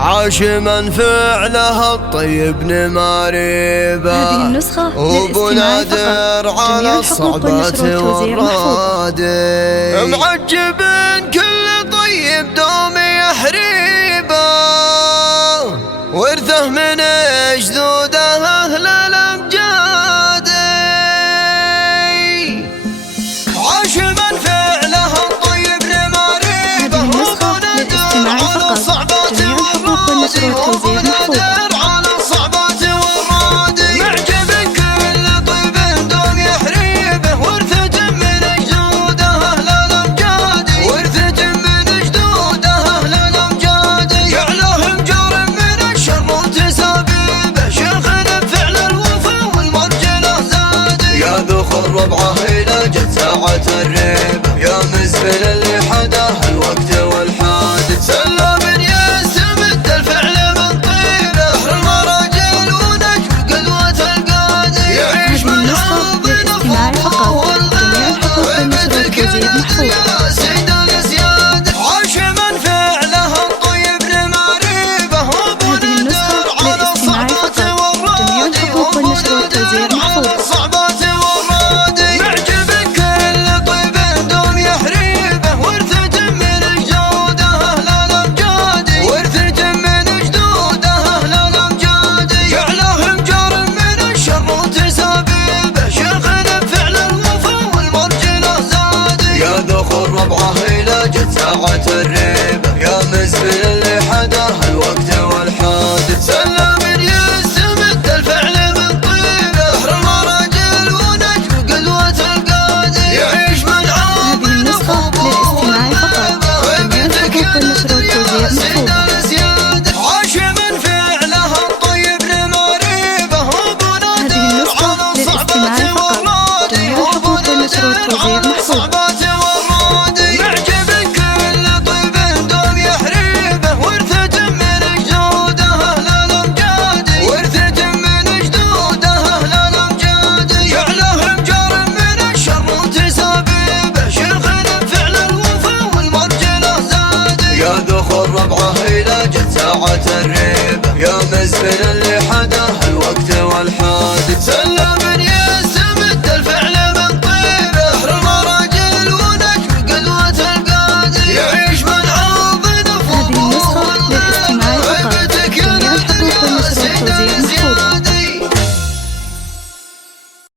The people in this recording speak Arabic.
عاش من فعله الطيب نماريبه. هذه النسخة وابو نادر على الصعبات والرادي معجب كل طيب دوم يحريبه ورثه من جدوده أهل الأمجاد. عاش من فعله الطيب نماريبه وابو نادر على الصعبات والرادي على الصعبات والرادي معجب كل طيب دوم يحريبه ورثة من جدوده أهل الأمجاد ورثة من جدوده أهل الأمجاد جعلهم جار من الشر وتسابيبه شيخنا بفعل الوفا والمرجله زاد. يا ذوق الربعة إلى جت ساعة الريبة يا مزبل اللي حداه الوقت والحادث سلام يستمد الفعل من طيبه بحر المراجل ونجم قدوة القادة يعيش من حب نفوه والغيبتك يا سيد الأسياد. عاش من فعله الطيب نماريبه وابو نادر على الصعبات والرادي وابو نادر على الصعبات والرادي معجب كل طيب دوم يحريبه ورثة من جدوده أهل الأمجاد ورثة من جدوده أهل الأمجاد جعلهم جار من الشر وتسابيبه شيخنا بفعل الوفا والمرجله زاد. يا ذوق الربعة إلى جت ساعة الريبة يا مزبل اللي حداه الوقت والحادث سلام يستمد الفعل من طيبه بحر المراجل ونجم قدوة القادة يعيش من عام نفوه والغيبتك يا سيد الأسياد. عاش من فعله الطيب نماريبه وابو نادر على الصعبات والرادي وابو نادر على الصعبات والرادي معجب كل طيب دوم يحريبه ورثة من جدوده أهل الأمجاد ورثة من جدوده أهل الأمجاد جعلهم جار من الشر وتسابيبه شيخنا بفعل الوفا والمرجله زاد. يا ذوق الربعة إلى جت ساعة الريبة يا مزبل